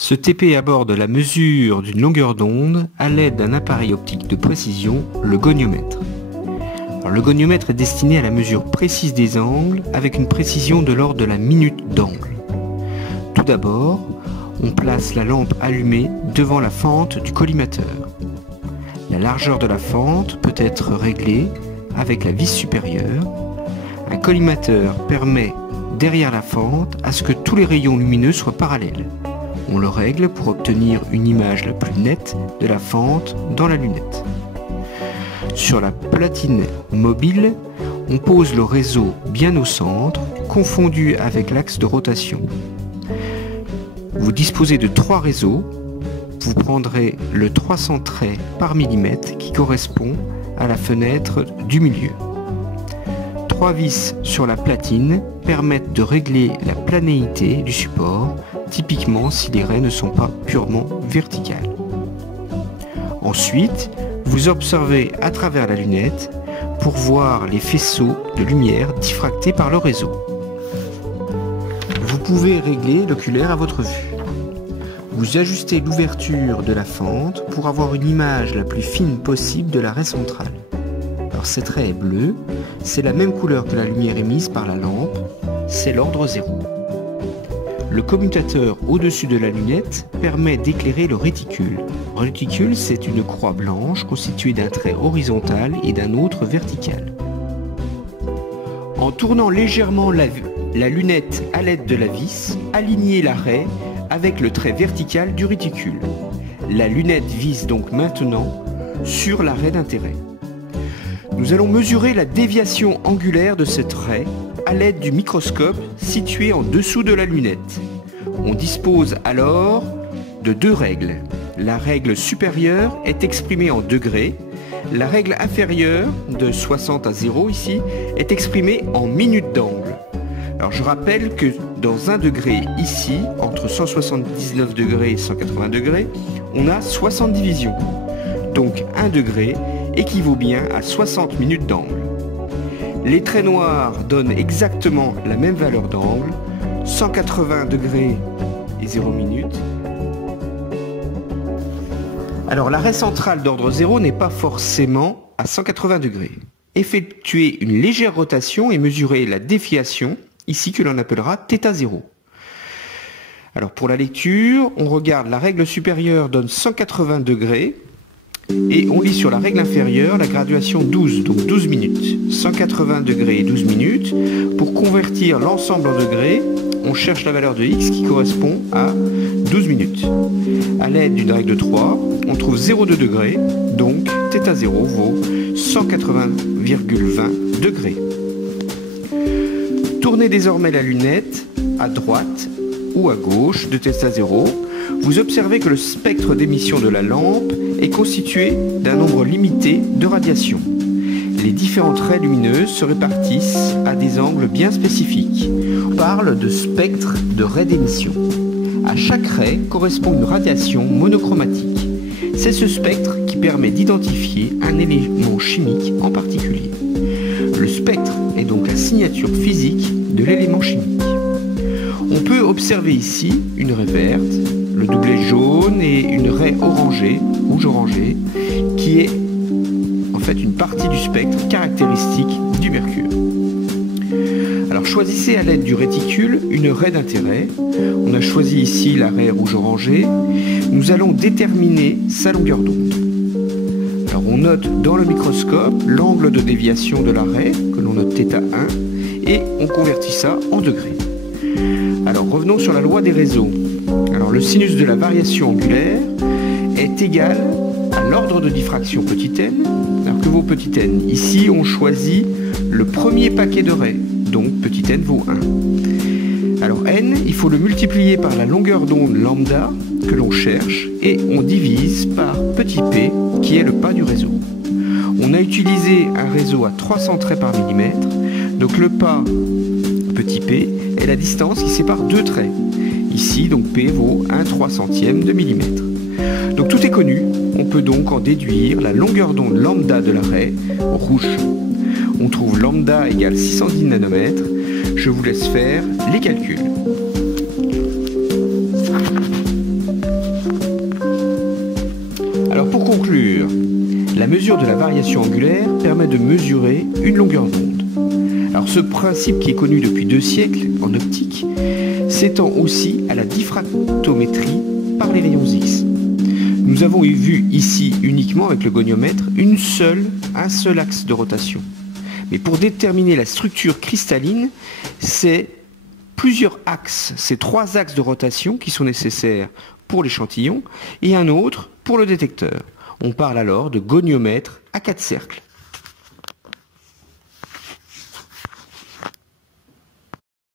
Ce TP aborde la mesure d'une longueur d'onde à l'aide d'un appareil optique de précision, le goniomètre. Alors, le goniomètre est destiné à la mesure précise des angles avec une précision de l'ordre de la minute d'angle. Tout d'abord, on place la lampe allumée devant la fente du collimateur. La largeur de la fente peut être réglée avec la vis supérieure. Un collimateur permet, derrière la fente, à ce que tous les rayons lumineux soient parallèles. On le règle pour obtenir une image la plus nette de la fente dans la lunette. Sur la platine mobile, on pose le réseau bien au centre, confondu avec l'axe de rotation. Vous disposez de 3 réseaux. Vous prendrez le 300 traits par millimètre qui correspond à la fenêtre du milieu. 3 vis sur la platine permettent de régler la planéité du support, typiquement si les raies ne sont pas purement verticales. Ensuite, vous observez à travers la lunette pour voir les faisceaux de lumière diffractés par le réseau. Vous pouvez régler l'oculaire à votre vue. Vous ajustez l'ouverture de la fente pour avoir une image la plus fine possible de la raie centrale. Alors cette raie est bleue, c'est la même couleur que la lumière émise par la lampe, c'est l'ordre 0. Le commutateur au-dessus de la lunette permet d'éclairer le réticule. Le réticule, c'est une croix blanche constituée d'un trait horizontal et d'un autre vertical. En tournant légèrement la lunette à l'aide de la vis, alignez la raie avec le trait vertical du réticule. La lunette vise donc maintenant sur la raie d'intérêt. Nous allons mesurer la déviation angulaire de cette raie à l'aide du microscope situé en dessous de la lunette. On dispose alors de 2 règles. La règle supérieure est exprimée en degrés. La règle inférieure, de 60 à 0 ici, est exprimée en minutes d'angle. Alors je rappelle que dans 1 degré ici, entre 179 degrés et 180 degrés, on a 60 divisions. Donc 1 degré équivaut bien à 60 minutes d'angle. Les traits noirs donnent exactement la même valeur d'angle, 180 degrés et 0 minutes. Alors la raie centrale d'ordre 0 n'est pas forcément à 180 degrés. Effectuez une légère rotation et mesurez la déviation, ici que l'on appellera θ0. Alors pour la lecture, on regarde la règle supérieure donne 180 degrés et on lit sur la règle inférieure la graduation 12, donc 12 minutes. 180 degrés et 12 minutes. Pour convertir l'ensemble en degrés, on cherche la valeur de x qui correspond à 12 minutes. À l'aide d'une règle de 3, on trouve 0,2 degrés, donc θ0 vaut 180,20 degrés. Tournez désormais la lunette à droite ou à gauche de θ0. Vous observez que le spectre d'émission de la lampe est constitué d'un nombre limité de radiations. Les différentes raies lumineuses se répartissent à des angles bien spécifiques. On parle de spectre de raies d'émission. À chaque raie correspond une radiation monochromatique. C'est ce spectre qui permet d'identifier un élément chimique en particulier. Le spectre est donc la signature physique de l'élément chimique. On peut observer ici une raie verte, le doublet jaune et une raie orangée, rouge-orangée, qui est en fait une partie du spectre caractéristique du mercure. Alors choisissez à l'aide du réticule une raie d'intérêt. On a choisi ici la raie rouge-orangée. Nous allons déterminer sa longueur d'onde. Alors on note dans le microscope l'angle de déviation de la raie, que l'on note θ1, et on convertit ça en degrés. Alors revenons sur la loi des réseaux. Alors le sinus de la variation angulaire est égal à l'ordre de diffraction petit n, alors que vaut petit n. Ici on choisit le premier paquet de raies, donc petit n vaut 1. Alors n, il faut le multiplier par la longueur d'onde lambda que l'on cherche et on divise par petit p qui est le pas du réseau. On a utilisé un réseau à 300 traits par millimètre, donc le pas petit p est la distance qui sépare 2 traits. Ici, donc P vaut 1/300e de millimètre. Donc tout est connu, on peut donc en déduire la longueur d'onde lambda de la raie rouge. On trouve lambda égale 610 nanomètres. Je vous laisse faire les calculs. mesure de la variation angulaire permet de mesurer une longueur d'onde. Alors ce principe qui est connu depuis 2 siècles en optique s'étend aussi à la diffractométrie par les rayons X. Nous avons vu ici uniquement avec le goniomètre un seul axe de rotation. Mais pour déterminer la structure cristalline, c'est plusieurs axes, c'est 3 axes de rotation qui sont nécessaires pour l'échantillon et un autre pour le détecteur. On parle alors de goniomètre à 4 cercles.